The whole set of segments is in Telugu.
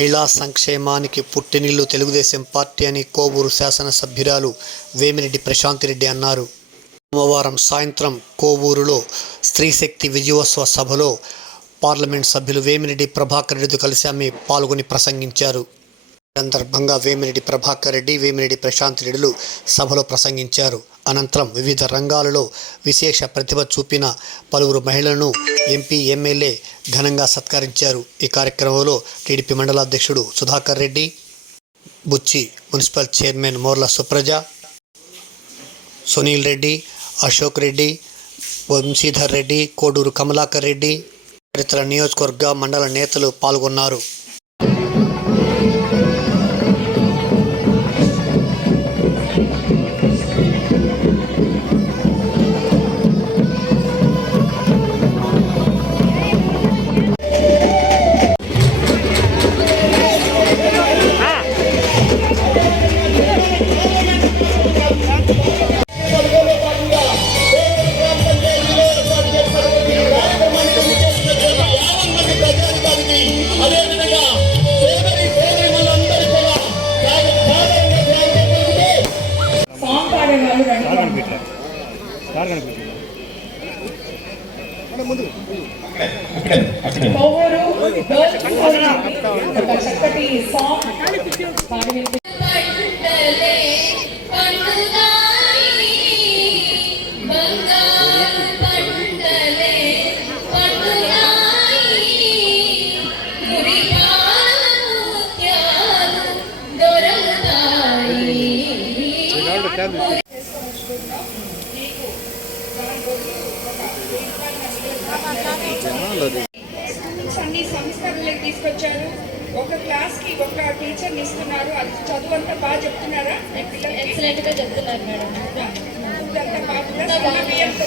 మహిళా సంక్షేమానికి పుట్టినిల్లు తెలుగుదేశం పార్టీ అని కోవూరు శాసనసభ్యురాలు వేమిరెడ్డి ప్రశాంతిరెడ్డి అన్నారు. సోమవారం సాయంత్రం కోవూరులో స్త్రీశక్తి విజయోత్సవ సభలో పార్లమెంట్ సభ్యులు వేమిరెడ్డి ప్రభాకర్ రెడ్డితో కలిసి ఆమె పాల్గొని ప్రసంగించారు. ఈ సందర్భంగా వేమిరెడ్డి ప్రభాకర్ రెడ్డి, వేమిరెడ్డి ప్రశాంతిరెడ్డిలు సభలో ప్రసంగించారు. అనంతరం వివిధ రంగాలలో విశేష ప్రతిభ చూపిన పలువురు మహిళలను ఎంపీ, ఎమ్మెల్యే ఘనంగా సత్కరించారు. ఈ కార్యక్రమంలో టీడీపీ మండలాధ్యక్షుడు సుధాకర్ రెడ్డి, బుచ్చి మున్సిపల్ చైర్మన్ మోర్ల సుప్రజ, సునీల్ రెడ్డి, అశోక్ రెడ్డి, వంశీధర్ రెడ్డి, కోడూరు కమలాకర్ రెడ్డి తదితర నియోజకవర్గ మండల నేతలు పాల్గొన్నారు. చక్కటి సాంగ్ అన్ని సంస్కరణలకు తీసుకొచ్చారు. ఒక క్లాస్ కి ఒక టీచర్ ఇస్తున్నారు. అది చదువు అంతా బాగా చెప్తున్నారా? ఎక్సలెంట్ గా చెప్తున్నారు మేడం.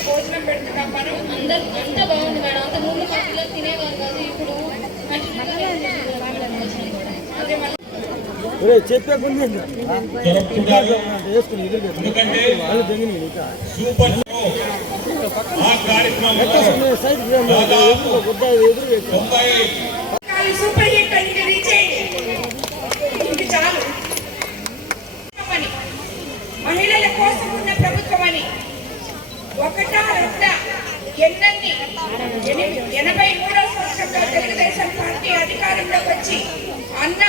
భోజనం పెడుతున్నాం మనం. అంతా బాగుంది మేడం. అంత ముందు మా పిల్లలు తినేవారు కాదు, ఇప్పుడు సూపర్ హిట్ అని రీచ్ అయింది. చాలు. మహిళల కోసం ఉన్న ప్రభుత్వం అని ఒకటా రెండా ఎన్నన్ని 83వ సంవత్సరంలో తెలుగుదేశం పార్టీ అధికారంలోకి వచ్చి అన్న